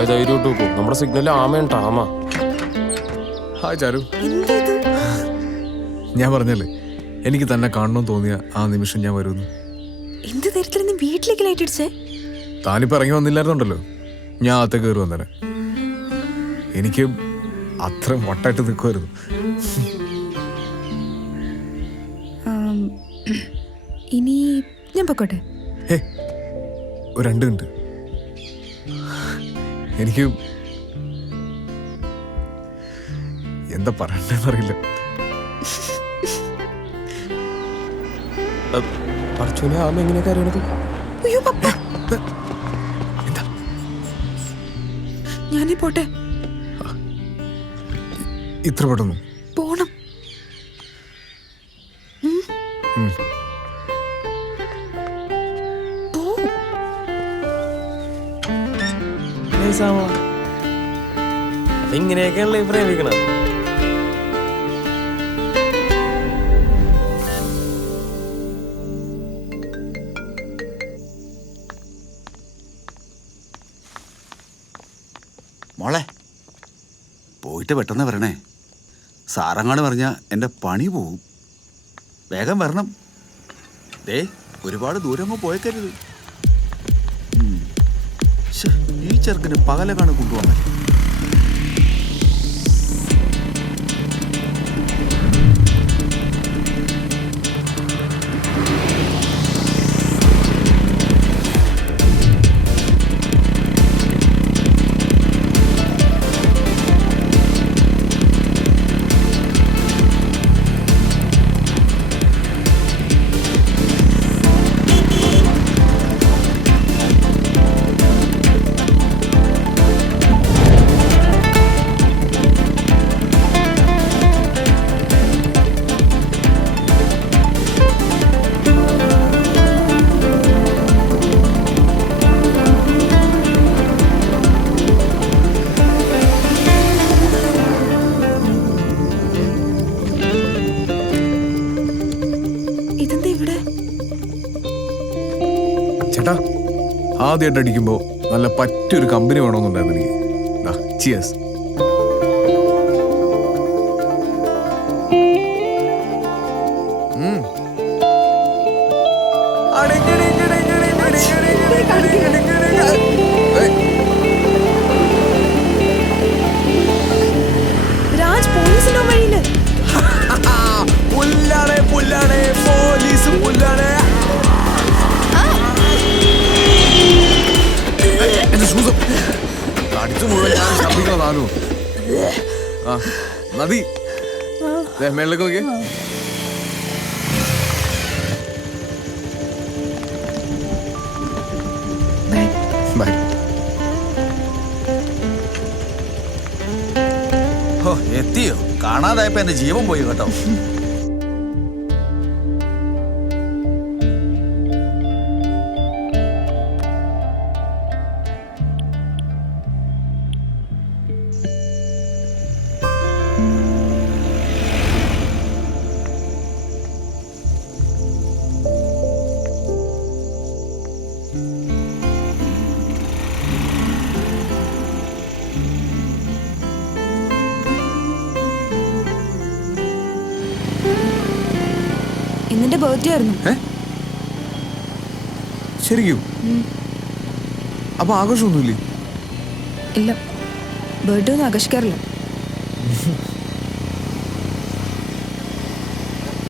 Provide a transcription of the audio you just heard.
Hi ധൈര്യം ഇട്ടു നോക്കൂ. നമ്മുടെ സിഗ്നൽ ആമയുണ്ട് ആമ. ഹായ് ചാരു. ഞാൻ പറഞ്ഞല്ലേ എനിക്ക് തന്നെ കാണണമെന്ന് തോന്നിയ ആ നിമിഷം ഞാൻ വരുന്നു. എന്ത് തരത്തിൽ നീ വീട്ടിലേക്ക് ലൈറ്റ് അടിച്ചേ? താനിപ്പോ ഇറങ്ങി വന്നില്ലായിരുന്നുണ്ടല്ലോ, ഞാൻ അകത്തേക്ക് കയറി വന്നേനെ. എനിക്ക് അത്ര വട്ടായിട്ട് നിൽക്കുമായിരുന്നു. ഇനി ഞാൻ പൊക്കോട്ടെ? ഒരു 2 മിനിറ്റ്. എനിക്ക് എന്താ പറയണ്ടെന്നറിയില്ല. പറച്ചോനെ ആമ എങ്ങനെയൊക്കെ അറിയണത്? അയ്യോ പപ്പ, എന്താ ഞാനീ പോട്ടെ. ഇത്ര പെട്ടെന്നു പോണം. ഇങ്ങനെയൊക്കെയാണല്ലേ പ്രേമിക്കണം. മോളെ പോയിട്ട് പെട്ടെന്ന് വരണേ. സാറങ്ങാട് പറഞ്ഞാൽ എൻ്റെ പണി പോവും. വേഗം വരണം. ദേ ഒരുപാട് ദൂരമോ പോയേക്കരുത്. ഈ ചെറുക്കിന് പകലക്കാണ് കൊണ്ടുപോകാൻ. ചേട്ടാ, ആദ്യമായിട്ട് അടിക്കുമ്പോൾ നല്ല പറ്റിയൊരു കമ്പനി വേണമെന്നുണ്ടായിരുന്നു എനിക്ക്. ചിയേഴ്സ്. രാജ് പോലീസിനോ വഴിയില്? പുല്ലാണ് പുല്ലാണ് പോലീസ് പുല്ലാണ്. അടിച്ചു മുഴുവൻ ഞാൻ ശബ്ദിക്കണതാണോ? ആ മതി, മേളിലേക്ക് നോക്കിയേ. ബൈ. എത്തിയോ? കാണാതായപ്പോ എൻ്റെ ജീവൻ പോയി കേട്ടോ. ഇന്നെന്റെ ബർത്ത്ഡേ ആയിരുന്നു. ശരിക്കും? അപ്പൊ ആഘോഷമൊന്നുമില്ലേ? ഇല്ല, ബർത്ത്ഡേ ഒന്നും ആഘോഷിക്കാറില്ല.